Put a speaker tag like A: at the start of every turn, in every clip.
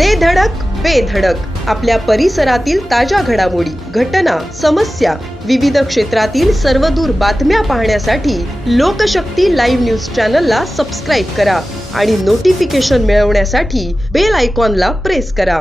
A: दे धडक बेधडक आपल्या परिसरातील ताज्या घडामोडी घटना समस्या विविध क्षेत्रातील सर्वदूर बातम्या पाहण्यासाठी लोकशक्ती लाईव्ह न्यूज चॅनलला सबस्क्राईब करा आणि नोटिफिकेशन मिळवण्यासाठी बेल आयकॉनला प्रेस करा.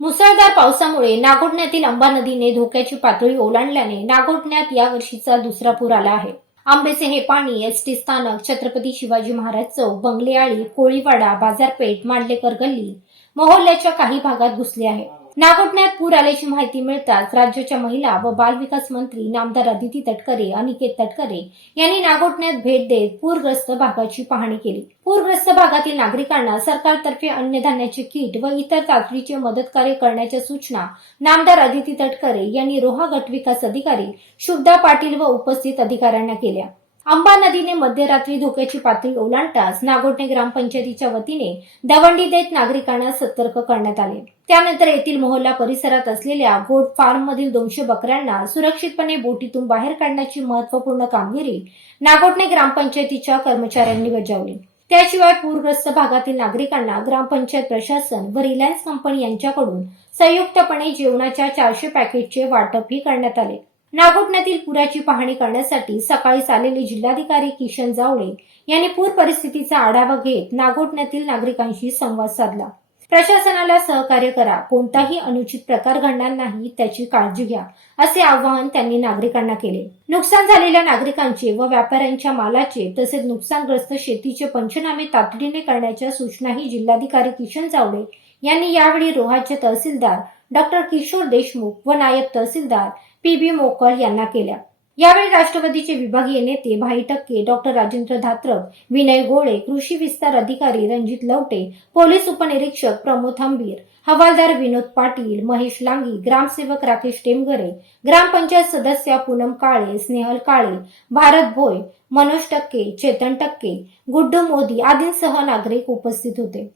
B: मुसळधार पावसामुळे नागोठण्यातील अंबा नदीने धोक्याची पातळी ओलांडल्याने नागोठण्यात या वर्षीचा दुसरा पूर आला आहे. आंबेचे हे पाणी एस टी स्थानक छत्रपती शिवाजी महाराज चौक बंगलेआळी कोळीवाडा बाजारपेठ मांडलेकर गल्ली मोहल्ल्याच्या काही भागात घुसले आहे. नागोठण्यात पूर आल्याची माहिती मिळताच राज्याच्या महिला व बालविकास मंत्री नामदार अदिती तटकरे अनिकेत तटकरे यांनी नागोठण्यात भेट देत पूरग्रस्त भागाची पाहणी केली. पूरग्रस्त भागातील नागरिकांना सरकारतर्फे अन्नधान्याचे किट व इतर तातडीचे मदत कार्य करण्याच्या सूचना नामदार अदिती तटकरे यांनी रोहा गट विकास अधिकारी शुभदा पाटील व उपस्थित अधिकाऱ्यांना केल्या. अंबा नदीने मध्यरात्री धोक्याची पातळी ओलांडताच नागोठणे ग्रामपंचायतीच्या वतीने दवंडी देत नागरिकांना सतर्क करण्यात आले. त्यानंतर येथील मोहल्ला परिसरात असलेल्या गोट फार्म मधील दोनशे बकऱ्यांना सुरक्षितपणे बोटीतून बाहेर काढण्याची महत्त्वपूर्ण कामगिरी नागोटणे ग्रामपंचायतीच्या कर्मचाऱ्यांनी बजावली. त्याशिवाय पूरग्रस्त भागातील नागरिकांना ग्रामपंचायत प्रशासन व रिलायन्स कंपनी यांच्याकडून संयुक्तपणे जेवणाच्या चारशे पॅकेटचे वाटपही करण्यात आले. नागोठण्यातील पुराची पाहणी करण्यासाठी सकाळीच आलेले जिल्हाधिकारी किशन जावळे यांनी पूर परिस्थितीचा आढावा घेत नागोठण्यातील नागरिकांशी संवाद साधला. प्रशासनाला सहकार्य करा कोणताही अनुचित प्रकार घडणार नाही त्याची काळजी घ्या असे आवाहन त्यांनी नागरिकांना केले. नुकसान झालेल्या नागरिकांचे व व्यापाऱ्यांच्या मालाचे तसेच नुकसानग्रस्त शेतीचे पंचनामे तातडीने करण्याच्या सूचनाही जिल्हाधिकारी किशन जावडे यांनी यावेळी रोहाचे तहसीलदार डॉक्टर किशोर देशमुख व नायब तहसीलदार पी बी मोकळ यांना केल्या. यावेळी राष्ट्रवादीचे विभागीय नेते भाई टक्के डॉक्टर राजेंद्र धात्रक विनय गोळे कृषी विस्तार अधिकारी रणजित लवटे पोलीस उपनिरीक्षक प्रमोद हंबीर हवालदार विनोद पाटील महेश लांगी ग्रामसेवक राकेश टेमगरे ग्रामपंचायत सदस्या पूनम काळे स्नेहल काळे भारत भोय मनोज टक्के चेतन टक्के गुड्डू मोदी आदींसह नागरिक उपस्थित होते.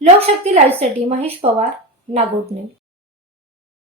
B: लोकशक्ती लाईव्हसाठी महेश पवार नागोटणे